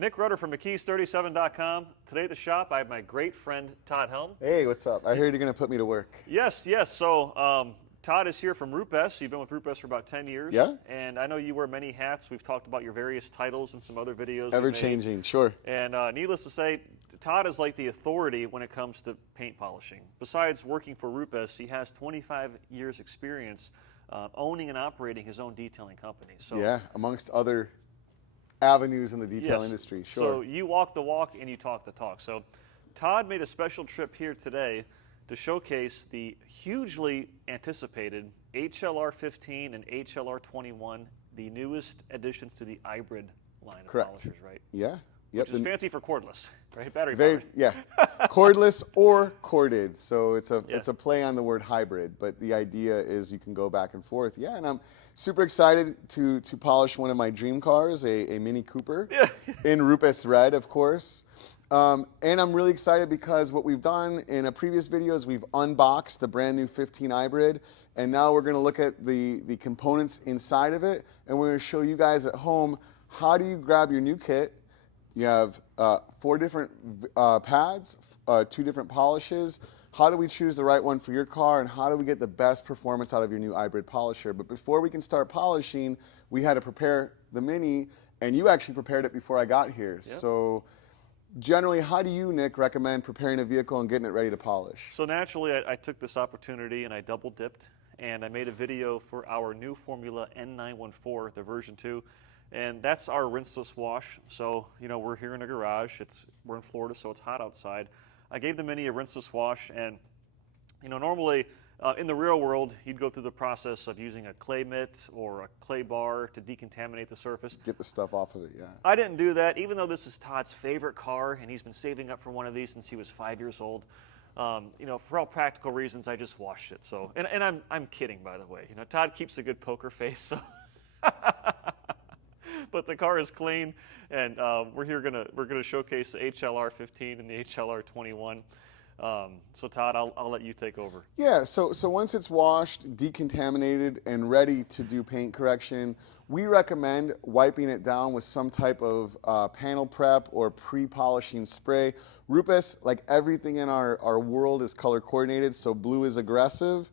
Nick Rudder from McKee's37.com. Today at the shop, I have my great friend Todd Helm. Hey, what's up? I heard you're going to put me to work. Yes, yes. So Todd is here from RUPES. You've been with RUPES for about 10 years. Yeah. And I know you wear many hats. We've talked about your various titles in some other videos. Ever changing, sure. And needless to say, Todd is like the authority when it comes to paint polishing. Besides working for RUPES, he has 25 years experience owning and operating his own detailing company. So yeah, amongst other avenues in the detail industry, sure. So you walk the walk and you talk the talk. So Todd made a special trip here today to showcase the hugely anticipated HLR15 and HLR21, the newest additions to the iBrid line of polishers, right? Yeah. Yep. Which is fancy for cordless, right? Battery powered. Yeah. Cordless or corded. So it's a play on the word hybrid, but the idea is you can go back and forth. Yeah, and I'm super excited to polish one of my dream cars, a Mini Cooper, in RUPES Red, of course. And I'm really excited because what we've done in a previous video is we've unboxed the brand new 15 iBrid, and now we're going to look at the components inside of it, and we're going to show you guys at home how do you grab your new kit. You have 4 different pads, 2 different polishes. How do we choose the right one for your car, and how do we get the best performance out of your new iBrid polisher? But before we can start polishing, we had to prepare the Mini, and you actually prepared it before I got here. Yep. So generally, how do you, Nick, recommend preparing a vehicle and getting it ready to polish? So naturally, I took this opportunity and I double dipped, and I made a video for our new Formula N914, the version 2. And that's our rinseless wash. So, you know, we're here in a garage. We're in Florida, so it's hot outside. I gave the Mini a rinseless wash, and, you know, normally in the real world, you'd go through the process of using a clay mitt or a clay bar to decontaminate the surface. Get the stuff off of it, yeah. I didn't do that, even though this is Todd's favorite car, and he's been saving up for one of these since he was 5 years old. You know, for all practical reasons, I just washed it. So, and I'm kidding, by the way. You know, Todd keeps a good poker face, so. But the car is clean, and we're gonna showcase the HLR15 and the HLR21. So Todd, I'll let you take over. Yeah. So once it's washed, decontaminated, and ready to do paint correction, we recommend wiping it down with some type of panel prep or pre-polishing spray. RUPES, like everything in our world, is color coordinated. So blue is aggressive.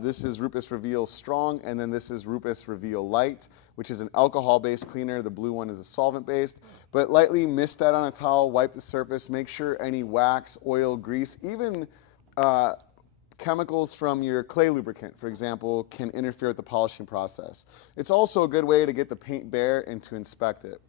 This is RUPES Reveal Strong, and then this is RUPES Reveal Light, which is an alcohol-based cleaner. The blue one is a solvent-based. But lightly mist that on a towel, wipe the surface, make sure any wax, oil, grease, even chemicals from your clay lubricant, for example, can interfere with the polishing process. It's also a good way to get the paint bare and to inspect it.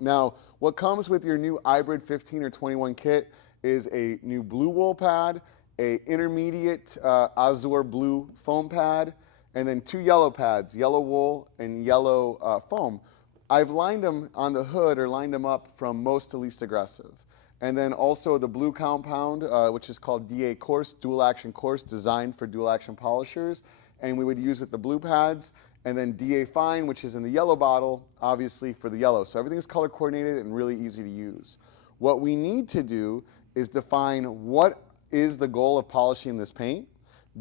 Now, what comes with your new iBrid 15 or 21 kit is a new blue wool pad, a intermediate azure blue foam pad, and then 2 yellow pads, yellow wool and yellow foam. I've lined them on the hood, or lined them up from most to least aggressive. And then also the blue compound, which is called DA Coarse, dual action coarse, designed for dual action polishers, and we would use with the blue pads. And then DA Fine, which is in the yellow bottle, obviously for the yellow. So everything is color coordinated and really easy to use. What we need to do is define what is the goal of polishing this paint.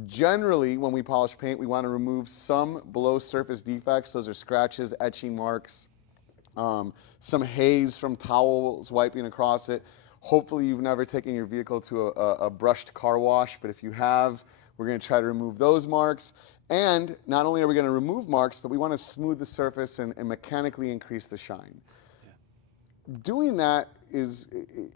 Generally, when we polish paint, we want to remove some below surface defects. Those are scratches, etching marks, some haze from towels wiping across it. Hopefully you've never taken your vehicle to a brushed car wash, but if you have, we're going to try to remove those marks. And not only are we going to remove marks, but we want to smooth the surface and mechanically increase the shine. Doing that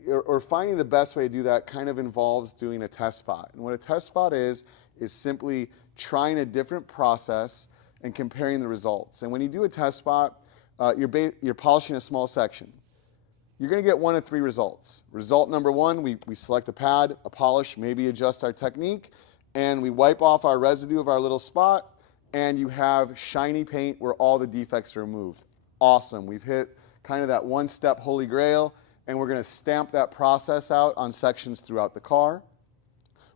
or finding the best way to do that kind of involves doing a test spot. And what a test spot is simply trying a different process and comparing the results. And when you do a test spot, you're polishing a small section. You're going to get 1 of 3 results. Result number 1, we select a pad, a polish, maybe adjust our technique, and we wipe off our residue of our little spot, and you have shiny paint where all the defects are removed. Awesome. We've hit kind of that one-step holy grail, and we're going to stamp that process out on sections throughout the car.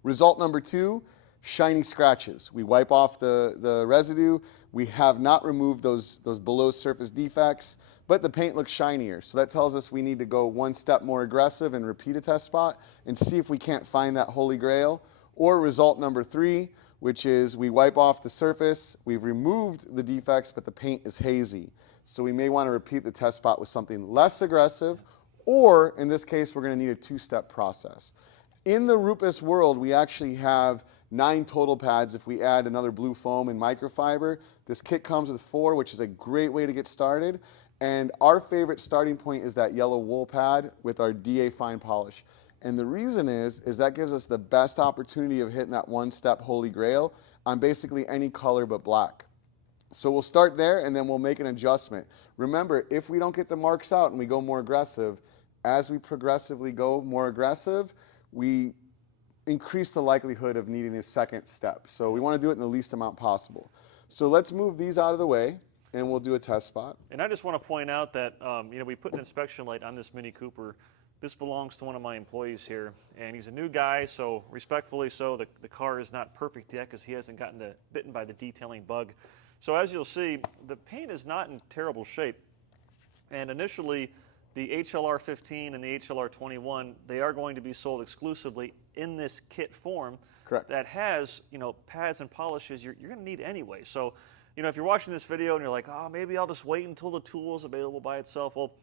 Result number 2, shiny scratches. We wipe off the residue. We have not removed those below surface defects, but the paint looks shinier. So that tells us we need to go 1 step more aggressive and repeat a test spot and see if we can't find that holy grail. Or result number 3, which is we wipe off the surface, we've removed the defects, but the paint is hazy. So we may want to repeat the test spot with something less aggressive, or in this case, we're going to need a two-step process. In the RUPES world, we actually have 9 total pads if we add another blue foam and microfiber. This kit comes with 4, which is a great way to get started. And our favorite starting point is that yellow wool pad with our DA fine polish. And the reason is that gives us the best opportunity of hitting that one-step holy grail on basically any color but black. So we'll start there and then we'll make an adjustment. Remember, if we don't get the marks out and we go more aggressive, as we progressively go more aggressive, we increase the likelihood of needing a second step. So we want to do it in the least amount possible. So let's move these out of the way and we'll do a test spot. And I just want to point out that, we put an inspection light on this Mini Cooper. This belongs to one of my employees here, and he's a new guy, so respectfully so, the car is not perfect yet because he hasn't gotten bitten by the detailing bug. So as you'll see, the paint is not in terrible shape. And initially, the HLR15 and the HLR21, they are going to be sold exclusively in this kit form. Correct. That has, pads and polishes you're going to need anyway. So, if you're watching this video and you're like, oh, maybe I'll just wait until the tool is available by itself. Well,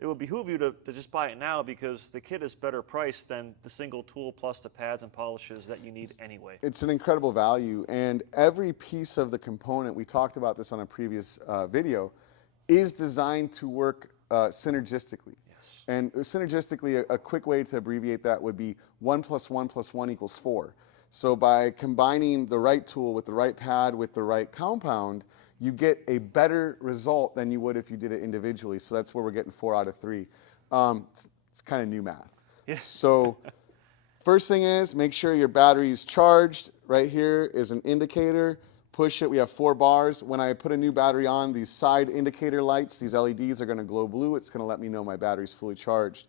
it would behoove you to just buy it now because the kit is better priced than the single tool plus the pads and polishes that you need anyway. It's an incredible value, and every piece of the component, we talked about this on a previous video, is designed to work synergistically. Yes. And synergistically, a quick way to abbreviate that would be 1 + 1 + 1 = 4. So by combining the right tool with the right pad with the right compound, you get a better result than you would if you did it individually. So that's where we're getting 4 out of 3. It's kind of new math. Yeah. So first thing is make sure your battery is charged. Right here is an indicator. Push it. We have 4 bars. When I put a new battery on, these side indicator lights, these LEDs are going to glow blue. It's going to let me know my battery's fully charged.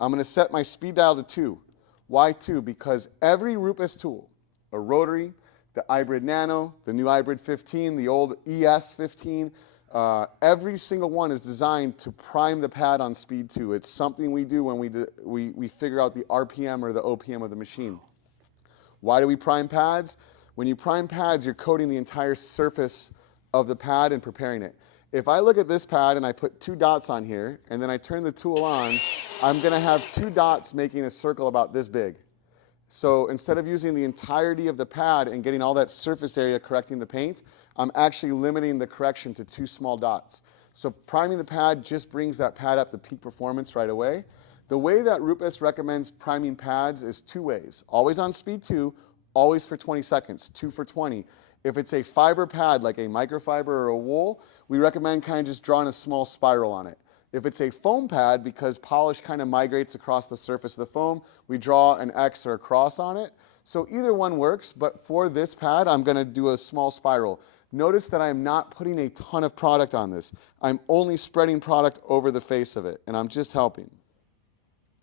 I'm going to set my speed dial to 2. Why 2? Because every RUPES tool, a rotary, the iBrid Nano, the new iBrid 15, the old ES15, every single one is designed to prime the pad on speed 2. It's something we do when we figure out the RPM or the OPM of the machine. Why do we prime pads? When you prime pads, you're coating the entire surface of the pad and preparing it. If I look at this pad and I put 2 dots on here and then I turn the tool on, I'm going to have 2 dots making a circle about this big. So instead of using the entirety of the pad and getting all that surface area correcting the paint, I'm actually limiting the correction to 2 small dots. So priming the pad just brings that pad up to peak performance right away. The way that RUPES recommends priming pads is 2 ways. Always on speed 2, always for 20 seconds, 2 for 20. If it's a fiber pad like a microfiber or a wool, we recommend kind of just drawing a small spiral on it. If it's a foam pad, because polish kind of migrates across the surface of the foam, we draw an X or a cross on it. So either one works, but for this pad, I'm going to do a small spiral. Notice that I'm not putting a ton of product on this. I'm only spreading product over the face of it, and I'm just helping.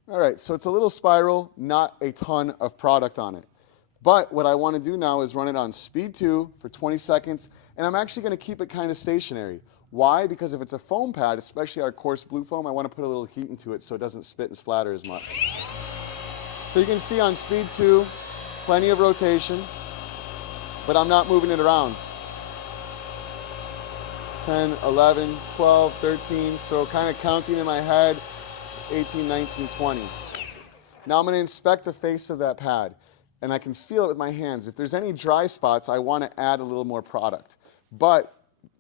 All right, so it's a little spiral, not a ton of product on it. But what I want to do now is run it on speed 2 for 20 seconds, and I'm actually going to keep it kind of stationary. Why? Because if it's a foam pad, especially our coarse blue foam, I want to put a little heat into it so it doesn't spit and splatter as much. So you can see on speed 2, plenty of rotation, but I'm not moving it around. 10, 11, 12, 13, so kind of counting in my head, 18, 19, 20. Now I'm going to inspect the face of that pad, and I can feel it with my hands. If there's any dry spots, I want to add a little more product. But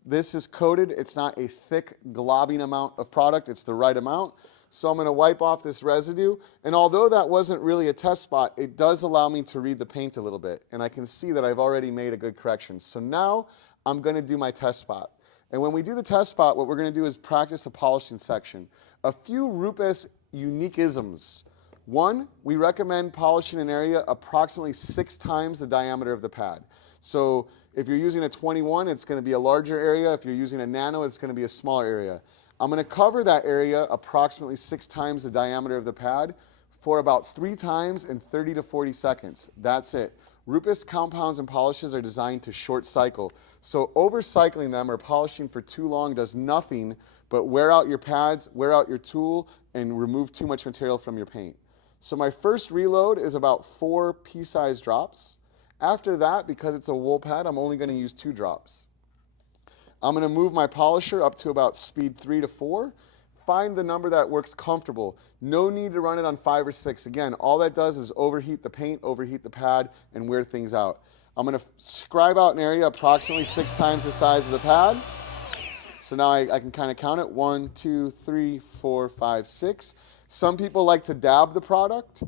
this is coated. It's not a thick, globbing amount of product. It's the right amount. So I'm going to wipe off this residue. And although that wasn't really a test spot, it does allow me to read the paint a little bit. And I can see that I've already made a good correction. So now I'm going to do my test spot. And when we do the test spot, what we're going to do is practice a polishing section. A few RUPES unique-isms. 1, we recommend polishing an area approximately 6 times the diameter of the pad. So if you're using a 21, it's going to be a larger area. If you're using a nano, it's going to be a smaller area. I'm going to cover that area approximately 6 times the diameter of the pad for about 3 times in 30 to 40 seconds. That's it. RUPES compounds and polishes are designed to short cycle. So overcycling them or polishing for too long does nothing but wear out your pads, wear out your tool, and remove too much material from your paint. So my first reload is about 4 pea-sized drops. After that, because it's a wool pad, I'm only going to use 2 drops. I'm going to move my polisher up to about speed 3 to 4. Find the number that works comfortable. No need to run it on 5 or 6. Again, all that does is overheat the paint, overheat the pad, and wear things out. I'm going to scribe out an area approximately 6 times the size of the pad. So now I can kind of count it. 1, 2, 3, 4, 5, 6. Some people like to dab the product.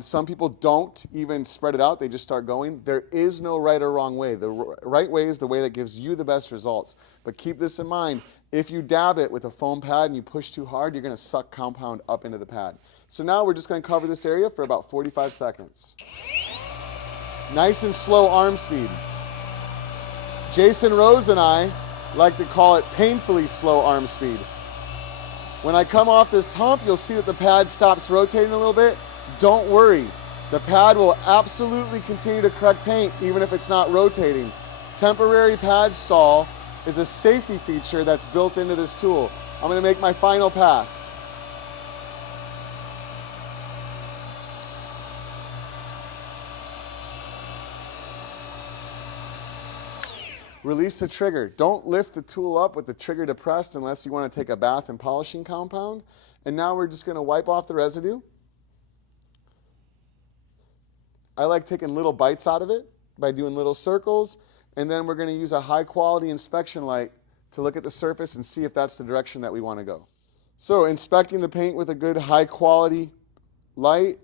Some people don't even spread it out. They just start going. There is no right or wrong way. The right way is the way that gives you the best results. But keep this in mind. If you dab it with a foam pad and you push too hard, you're going to suck compound up into the pad. So now we're just going to cover this area for about 45 seconds. Nice and slow arm speed. Jason Rose and I like to call it painfully slow arm speed. When I come off this hump, you'll see that the pad stops rotating a little bit. Don't worry. The pad will absolutely continue to correct paint even if it's not rotating. Temporary pad stall is a safety feature that's built into this tool. I'm going to make my final pass. Release the trigger. Don't lift the tool up with the trigger depressed unless you want to take a bath in polishing compound. And now we're just going to wipe off the residue. I like taking little bites out of it by doing little circles. And then we're going to use a high quality inspection light to look at the surface and see if that's the direction that we want to go. So inspecting the paint with a good high quality light,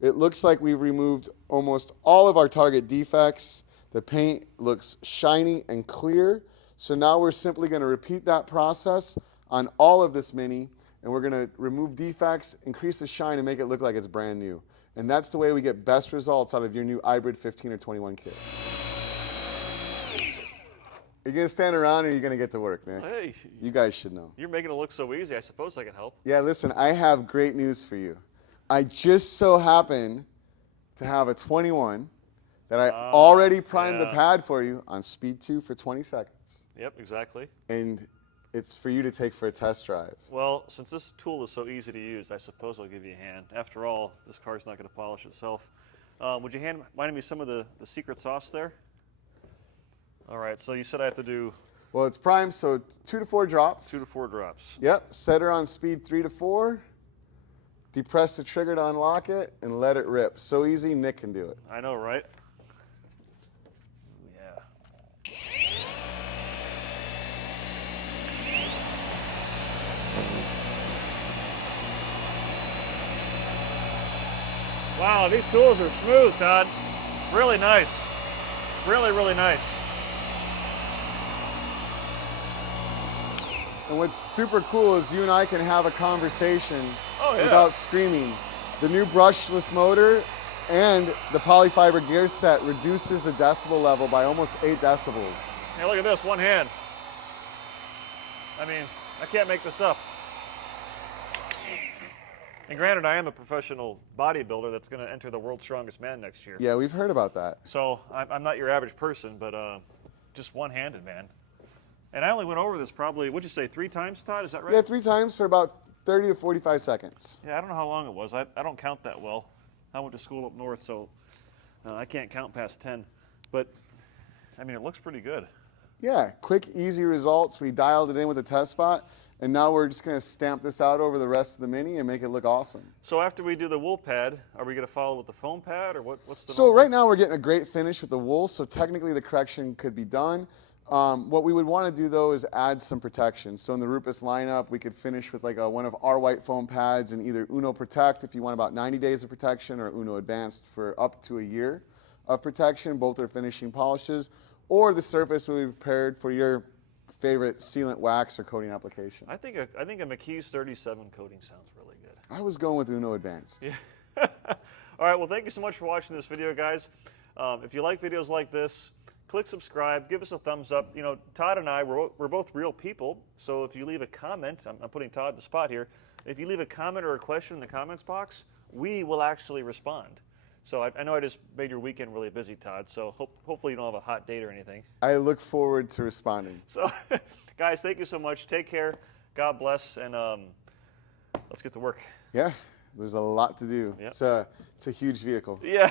it looks like we've removed almost all of our target defects. The paint looks shiny and clear. So now we're simply going to repeat that process on all of this Mini, and we're going to remove defects, increase the shine, and make it look like it's brand new. And that's the way we get best results out of your new iBrid 15 or 21 kit. Are you going to stand around or are you going to get to work, Nick? Hey. You guys should know. You're making it look so easy. I suppose I can help. Yeah, listen, I have great news for you. I just so happen to have a 21 that I already primed the pad for you on speed 2 for 20 seconds. Yep, exactly. And it's for you to take for a test drive. Well, since this tool is so easy to use, I suppose I'll give you a hand. After all, this car's not going to polish itself. Would you mind me some of the secret sauce there? All right, so you said I have to do... Well, it's primed, so 2 to 4 drops. 2 to 4 drops. Yep, set her on speed 3 to 4. Depress the trigger to unlock it and let it rip. So easy, Nick can do it. I know, right? Yeah. Wow, these tools are smooth, Todd. Really nice. Really, really nice. And what's super cool is you and I can have a conversation yeah. without screaming. The new brushless motor and the polyfiber gear set reduces the decibel level by almost 8 decibels. Hey, look at this, one hand. I mean, I can't make this up. And granted, I am a professional bodybuilder that's going to enter the World's Strongest Man next year. Yeah, we've heard about that. So I'm not your average person, but just one-handed, man. And I only went over this probably, what'd you say, 3 times, Todd? Is that right? Yeah, 3 times for about 30 to 45 seconds. Yeah, I don't know how long it was. I don't count that well. I went to school up north, so I can't count past 10. But, I mean, it looks pretty good. Yeah, quick, easy results. We dialed it in with a test spot, and now we're just going to stamp this out over the rest of the Mini and make it look awesome. So after we do the wool pad, are we going to follow with the foam pad, or what's the... So right now we're getting a great finish with the wool, so technically the correction could be done. What we would want to do, though, is add some protection. So in the RUPES lineup, we could finish with like one of our white foam pads and either Uno Protect if you want about 90 days of protection, or Uno Advanced for up to a year of protection. Both are finishing polishes. Or the surface will be prepared for your favorite sealant wax or coating application. I think a McKee's 37 coating sounds really good. I was going with Uno Advanced. Yeah. All right, well, thank you so much for watching this video, guys. If you like videos like this, click subscribe, give us a thumbs up. You know, Todd and I, we're both real people, so if you leave a comment, I'm putting Todd on the spot here, if you leave a comment or a question in the comments box, we will actually respond. So I know I just made your weekend really busy, Todd, so hopefully you don't have a hot date or anything. I look forward to responding. So, guys, thank you so much. Take care. God bless, and let's get to work. Yeah, there's a lot to do. Yep. It's a huge vehicle. Yeah.